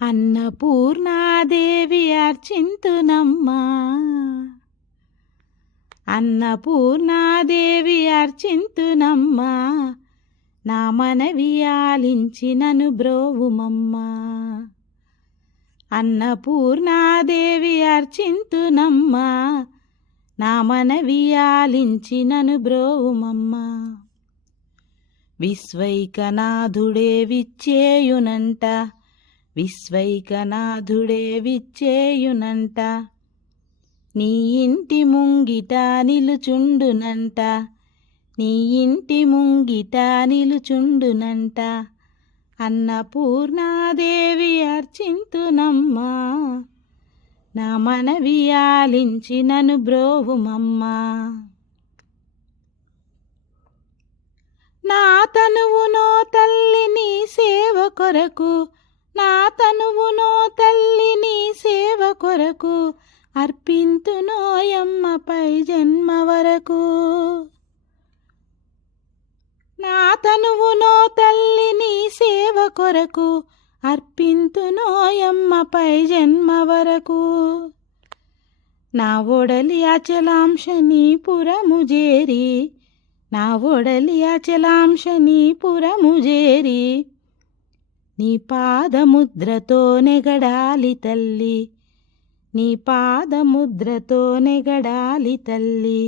అన్నపూర్ణాదేవి అర్చింతునమ్మా, అన్నపూర్ణాదేవి అర్చింతునమ్మా, నా మనవి ఆలించి నన్ను బ్రోవుమమ్మా. అన్నపూర్ణాదేవి అర్చింతునమ్మా, నా మనవి ఆలించి నన్ను బ్రోవుమమ్మా. విశ్వైకనాథుడే విచ్చేయునంట, విశ్వైకనాథుడే విచ్చేయునంట, నీ ఇంటి ముంగిట నిలుచుండునంట, నీ ఇంటి ముంగిట నిలుచుండునంట. అన్నపూర్ణాదేవి అర్చింతునమ్మా, నా మనవి ఆలించి నన్ను బ్రోవుమమ్మా. నా తనువునో తల్లి నీ సేవ కొరకు, నా తనువునో తల్లి నీ సేవ కొరకు, అర్పింతునోయమ్మపై జన్మ వరకు. నా తనువునో తల్లి నీ సేవ కొరకు, అర్పింతునోయమ్మపై జన్మ వరకు. నా ఒడలి అచలాంశ నీ పురము జేరి, నా ఒడలి అచలాంశ నీ పురము జేరి, నీ పాదముద్రతో నెగడాలి తల్లి, నీ పాదముద్రతో నెగడాలి తల్లి.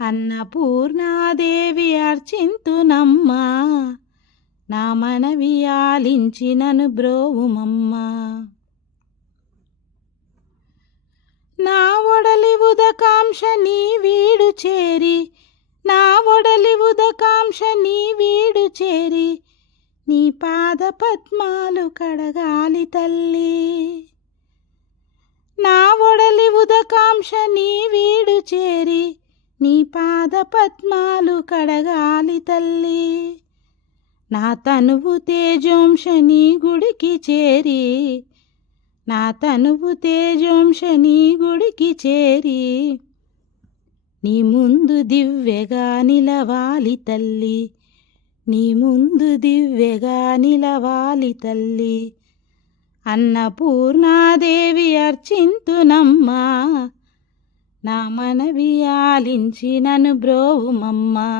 అన్నపూర్ణాదేవి అర్చింతునమ్మా, నా మనవి ఆలించి నన్ను బ్రోవుమమ్మా. నా ఒడలి ఉదకాంక్ష నీ వీడు చేరి, నా ఒడలి ఉదకాంక్ష నీ వీడు చేరి, నీ పాద పద్మాలు కడగాలి తల్లి. నా ఒడలి ఉదకాంక్ష నీ వీడు చేరి, నీ పాద పద్మాలు కడగాలి తల్లి. నా తనువు తేజోంశ నీ గుడికి చేరి, నా తనువు తేజోంశ నీ గుడికి చేరి, నీ ముందు దివ్యగా నిలవాలి తల్లి, నీ ముందు దివ్యగా నిలవాలి తల్లి. అన్నపూర్ణాదేవి అర్చింతునమ్మా, నా మనవి ఆలించి నన్ను బ్రోవుమమ్మా.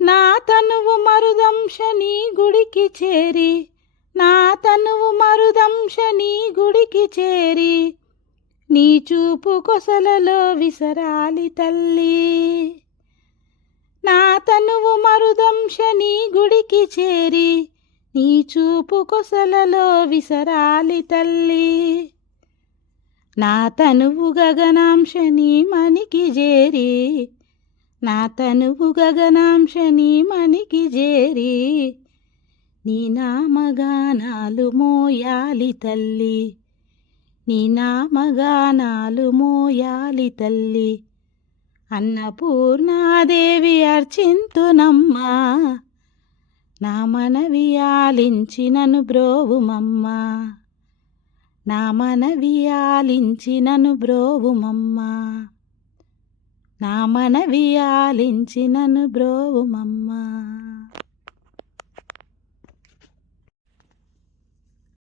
నా తనువు మరుదంశ నీ గుడికి చేరి, నా తనువు మరుదంశ నీ గుడికి చేరి, నీ చూపు కొసలలో విసరాలి తల్లి. నా తనువు మరుదంశ నీ గుడికి చేరి, నీ చూపు కొసలలో విసరాలి తల్లి. నా తనువు గగనాంశ నీ మనికి చేరి, నా తనువు గగనాంశ నీ మనికి చేరి, నీ నామగానాలు మోయాలి తల్లి, నీ నామగానాలు మోయాలి తల్లి. అన్నపూర్ణాదేవి అర్చింతునమ్మా, నా మనవి ఆలించి నన్ను బ్రోవుమమ్మా, నా మనవి ఆలించి నన్ను బ్రోవుమమ్మా, నా మనవి ఆలించి నన్ను బ్రోవుమమ్మా.